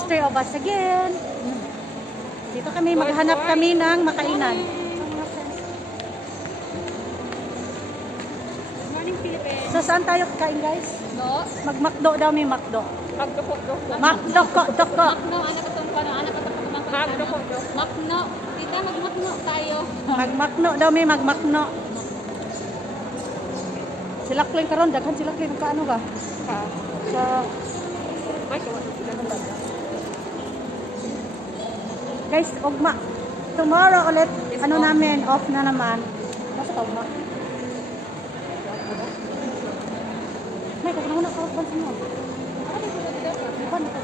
There's three of us again. Dito kami, maghanap kami ng makainan. Good morning, Philippines. So, saan tayo kakain, guys? No? Mag-Macdo daw, may Macdo. Magdoko-doko. Macdo ko. Makno, anak ko itong paano, anak ko itong Magdoko. Makno. Tita, magmakno tayo. Mag-Macdo daw, may mag-Macdo. Sila Kling karon, daghan sila Kling kaano ba? Sa guys, ugma. Tomorrow ulit, ano namin, off na naman. Nasa ka ugma? May kung na sa bansa mo. Iban na ka.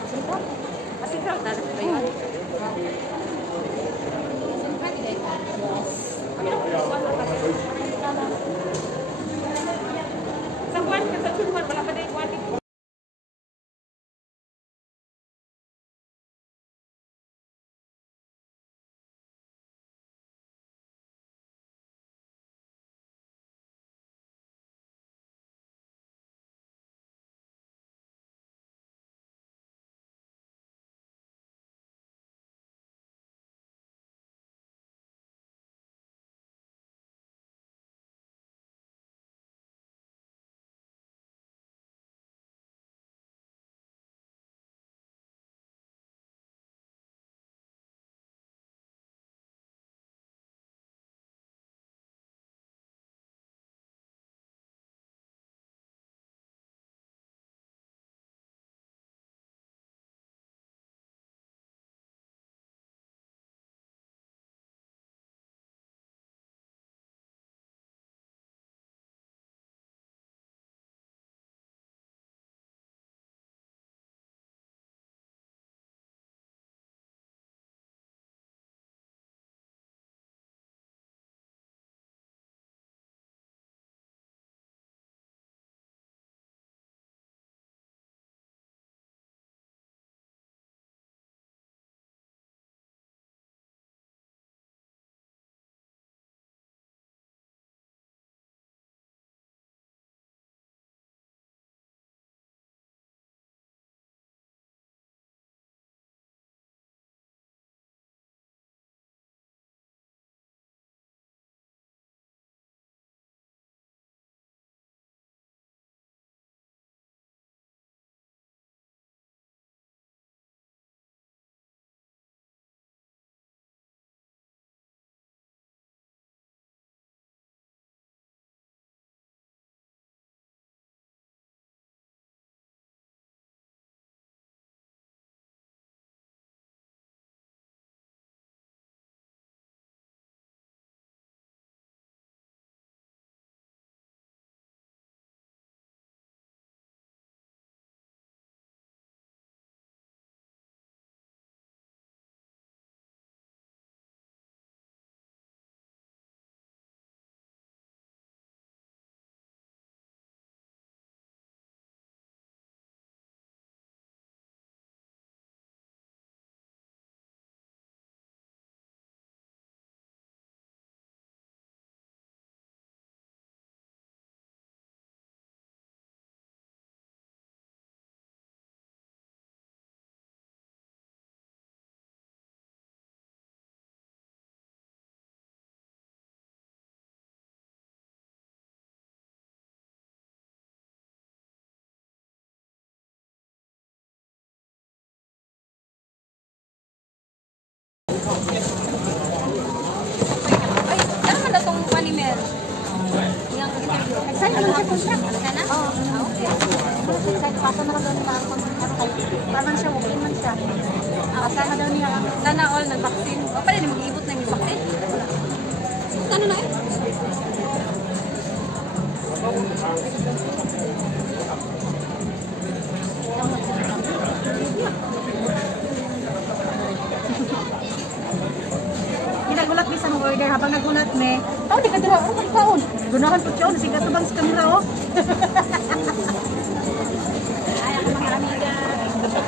Kasi daw, dali ba yun? Sa buwan ka sa sulwan, wala pa na yung kuwanin. Ay, ano man na itong panimel? Yung interview. Saan naman siya contract? Sana? Oo. Okay. Kahit pasa na daw niya parang siya, okay man siya. Kasama daw niya. Sana all nag-vaccine. O pala, di mag-iibot na yung vaccine. Ano na eh? Ginagulat mi sa mga order habang nagulat me. Oh, di ka dira ano ka kaon. Gunahan po siya, sige to bang sa kamera oh. Ay, ako mga amiga.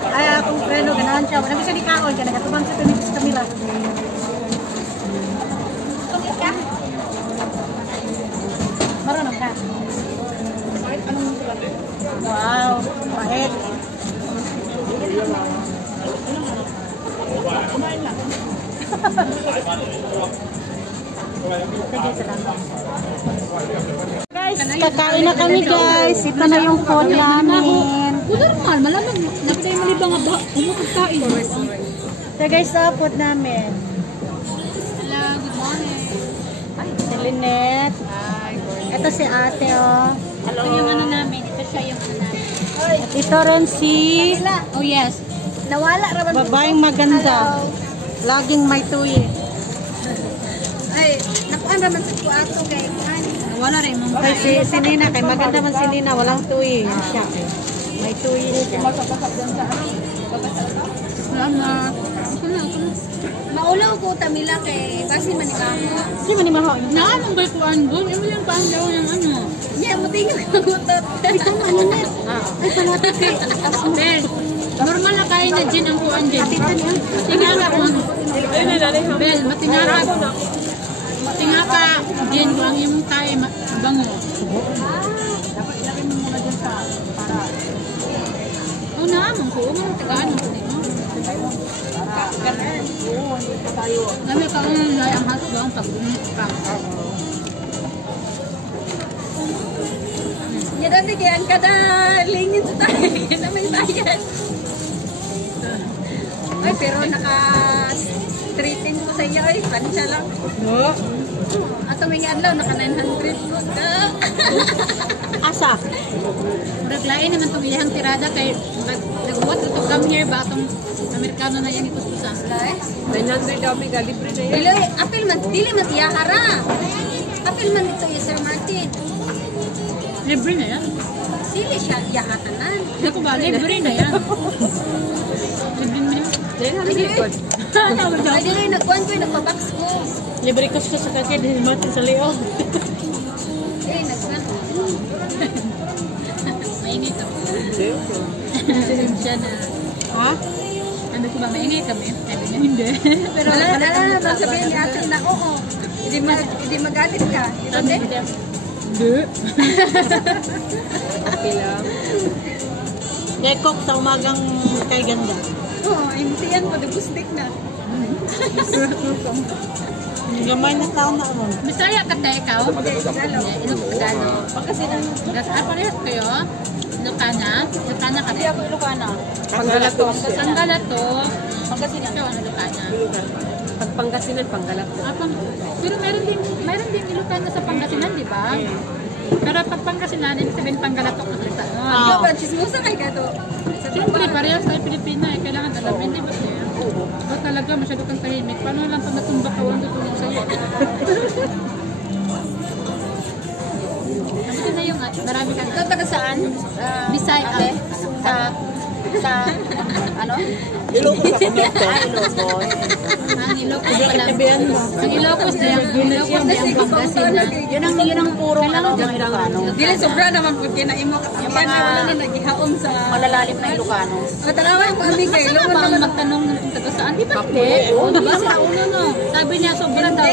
Ay akong friend ganahan siya. Wala siya di kaon kaya nagatubang sa kamera. Tumit ka? Marunong ka. Wow, pahit. Guys, kakain na kami guys. Ito na yung food namin. Normal, malamang napitay malibang nga ba? Umukagkain. Ito guys, food namin. Hello, good morning. Si Lynette. Ito si ate, oh. Ito yung ano namin. Ito siya yung ano namin. At ito rin si Oh yes. nawala raman babaeng maganda. Laging may tuyi. Ay, nakuan raman sa kuato kay kuan. Wala rin mong Kay si Nina, kay maganda man si Nina, walang tuyi. Yan siya. May tuyi siya. Salamat. Maulaw ko tamila kay basin man ni Mamo. Di man ni maho. Naanong ba kuan doon? Imo yung pandaw yung ano. Niya mo tingog na gutot. Ito na ano net. Ay salamat kay Ben, normal na kain na gin ang kuan din. Tingala ko. Ben, matingala ko. Tingaka gin ko ang imong tayo bango. Dapat ilagay mo muna dyan sa para. Oh naman ko, umang tagaan mo nito. Kami ka unay ang hasbang pag-unit pa. Ya dati kaya ang kada lingin sa tayo na may bayad. Ay pero naka-treatin ko sa iyo ay pansya lang. No. Ato may adlaw naka 900 ko ka. Asa. Murag lain naman itong iyang tirada kay nag-what to come here ba itong Amerikano na yan ito sa Lai? 900 daw may libre na Dili, apil man, dili man iyahara. Apil man ito yung Sir Martin. Libre na yan? Sili siya iyahatanan. Hindi ko ba, libre na yan. Libre mo yan? Ay, dili, nagkuhan ko yung nagpabox ko. Libre ko sa kakit, hindi Martin sa Leo. Eh, nagkuhan ko. Maingay ka. Siya na. Ha? Ano ko ba, maingay kami? Sabi niya, hindi. Pero wala na sabihin ni ate na, oo. Hindi magalit ka. Hindi. Hindi. Okay lang. Dekok sa umagang kay ganda. Oo, imtiyan ko, dugustik na. Gamay na tao na ron. Bisaya ka tayo, ikaw? Tagalog. Tagalog. Pagkasinan. Parehas kayo? Ilocana? Ilocana ka? Hindi ako Ilocana. Panggalato. Panggalato. Pagkasinan. Ito, ano Ilocana? Pag Pangasinan, Panggalato. Pero meron din Ilocana sa Pangasinan, di ba? Pero pag Pangasinan, ibig sabihin Panggalato ka sa Ikaw ba, chismosa kay ka to? Siyempre, parehas tayo Pilipina. Kailangan alamin, di ba siya? O talaga, masyado kang tahimik. Paano lang pag natumba ka, wala tutulong sa'yo? Ito na yung marami kang... Ikaw taga saan? Bisaya. Sa ano? Ilocos ako nito. Ang Ilocos pala. Ang Ilocos na yung Pangasinan. Yun ang puro ano ng Ilocano. Dili sobra naman po kinaimo yung mga wala na nagihaom sa malalalim na Ilocano. Matalawa yung kami kay Ilocos naman magtanong ng taga saan. Di ba? Di ba sa uno no? Sabi niya sobra daw.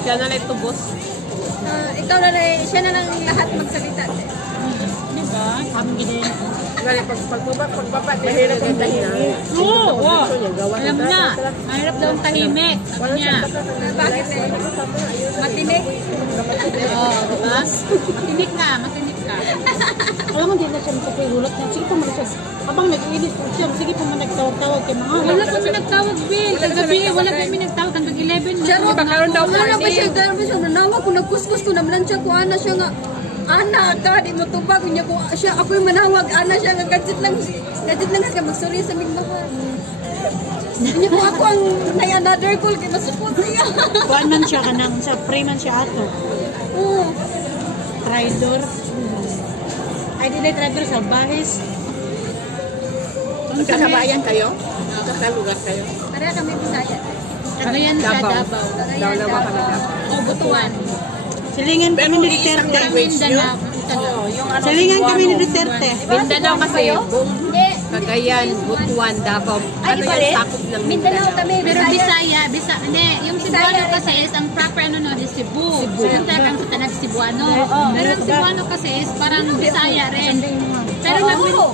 Siya na lang tubos. Ikaw na siya na lang lahat magsalita. Di ba? Kami ginawa ko. Pagbaba, mahirap ang tahimik. Oo. Alam na. Mahirap daw ang tahimik. Sabi niya. Bakit eh? Matinik? Oo, diba? Matinik ka. Alam mo, hindi na siya magpapahulot niya. Sige po, malasag. Habang nag-iinis po siya, sige po managtawag-tawag kay mga. Wala po siya nagtawag, Bill. Kagabi, wala kami nagtawag. Hanggang 11. Diyan, bakaroon daw Wala pa siya. Gano'n siya. Nanawag ko, nagkuskus ko, namlansya ko. Ana siya nga. Ana ka, di mo tubag niya ko siya. Ako yung manawag. Ana siya nga. Gadget lang siya. Magsorry sa migmahal. Hindi ko ako ang nay another call kay masupot siya. Kuan man siya kanang sa pray man siya ato. Oo. Traidor. Ay, di na traidor sa bahis. Kasabayan kayo? Sa lugar kayo? Pareha kami Bisaya. Cagayan sa Davao. O Butuan. Silingan kami ni Duterte. Mindanao. Silingan kami ni Duterte. Mindanao kasi. Cagayan, Butuan, Davao. Ay, Ano yung sakop ng Mindanao kami. Pero Bisaya. Hindi. Yung Cebuano kasi is ang proper ano no, is Cebu. Yung talagang sa tanag Cebuano. Pero ang Cebuano kasi is parang Bisaya rin. Pero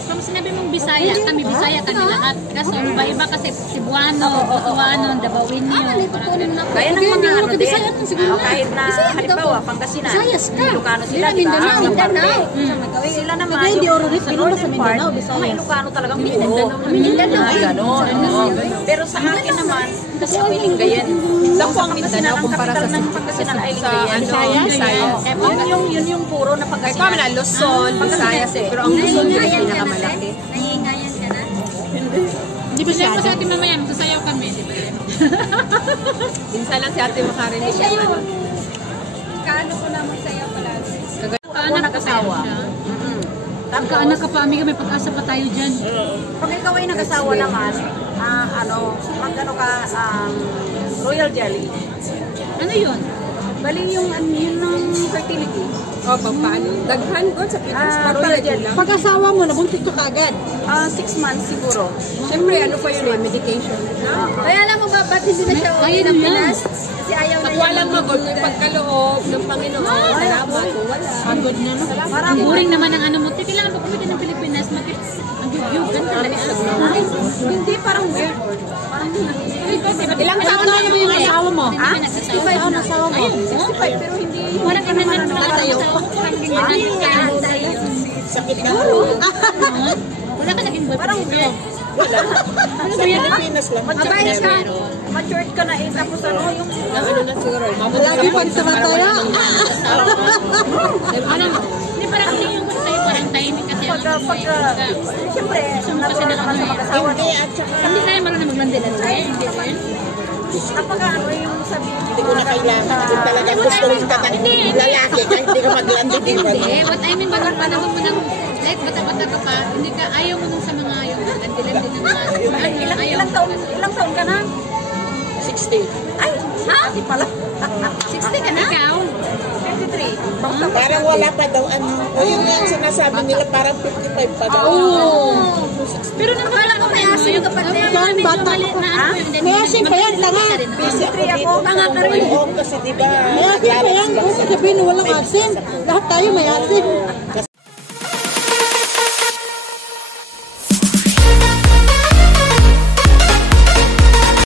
kung sinabi mong Bisaya, kami Bisaya kami lahat. Kaso iba-iba kasi Cebuano, Butuano, Davao. Gaya ng mga ano din, kahit na halimbawa, Pangasinan, Ilocano sila, di ba? Mindanao. Sila naman, sa northern part, mga Ilocano talagang puro. Mindanao. Ganon. Pero sa akin naman, kasi ako yung Lingayen. Sa Pangasinan, ang kapital ng Pangasinan ay Lingayen. Visayas. Yun yung puro na Pangasinan. Kami na, Luzon, Visayas eh. Pero ang Luzon yung pinakamalaki. Naiingayan ka na? Hindi ba siya? Sa atin mamaya, magsasayaw kami, di ba? Minsan lang si ate makarinig siya. Kaano ko naman sa'yo palagi? Ako nag-asawa. Pagkaanak ka pa, amiga, may pag-asa pa tayo dyan. Pag ikaw ay nag-asawa naman, magkano ka, royal jelly. Ano yun? Bali yung yun ng fertility. O, paano? Daghan ko sa Pitas, royal jelly lang. Pag-asawa mo, nabuntis ka kaagad. 6 months siguro. Siyempre, ano pa yun eh, medication. Kaya alam mo ba, ba't hindi na siya uwi ng Pinas? Kasi ayaw na niya. Walang magod yung pagkaloob ng Panginoon. Salamat. Wala. Pagod na, no? Ang boring naman ng ano mo. Kailangan ba kumita ng Pilipinas? Ang gyugyugan talaga. Hindi, parang weird. Ilang taon na naman yung asawa mo? 65 na asawa mo. 65, pero hindi. Walang kinanan na tayo. Sakit na. Wala ka naging boyfriend. Parang weird. Sa Pilipinas lang. Matured ka. Matured ka na eh. Tapos ano yung... Ano na siguro. Lagi pagsamataya. Hindi parang hindi yung sa'yo parang timing kasi siyempre, natural naman sa mag-asawa. Hindi tayo marunong maglandilan. Hindi rin. Napaka ano yung sabihin. Hindi ko na kailangan. Kung talagang gusto rin ka ng lalaki, kahit hindi ka maglandi din ba? Hindi. What I mean, bagang panahon mo ng like, bata-bata ka pa, hindi ka, ayaw mo nung sa mga yung landilan din na Ilang taon ka na? 60. Ay, ati pala. 60 ka na? Ikaw? 53. Parang wala pa daw ano. O yun nga yung sinasabi nila, parang 55 pa daw. Pero nang wala ko may asin ka pa din. Yan, bata ka pa. May asin pa yan, langan. 53 ako. Tanga ka rin. Oo, kasi diba, May asin pa yan. Kung sabihin walang asin, lahat tayo may asin.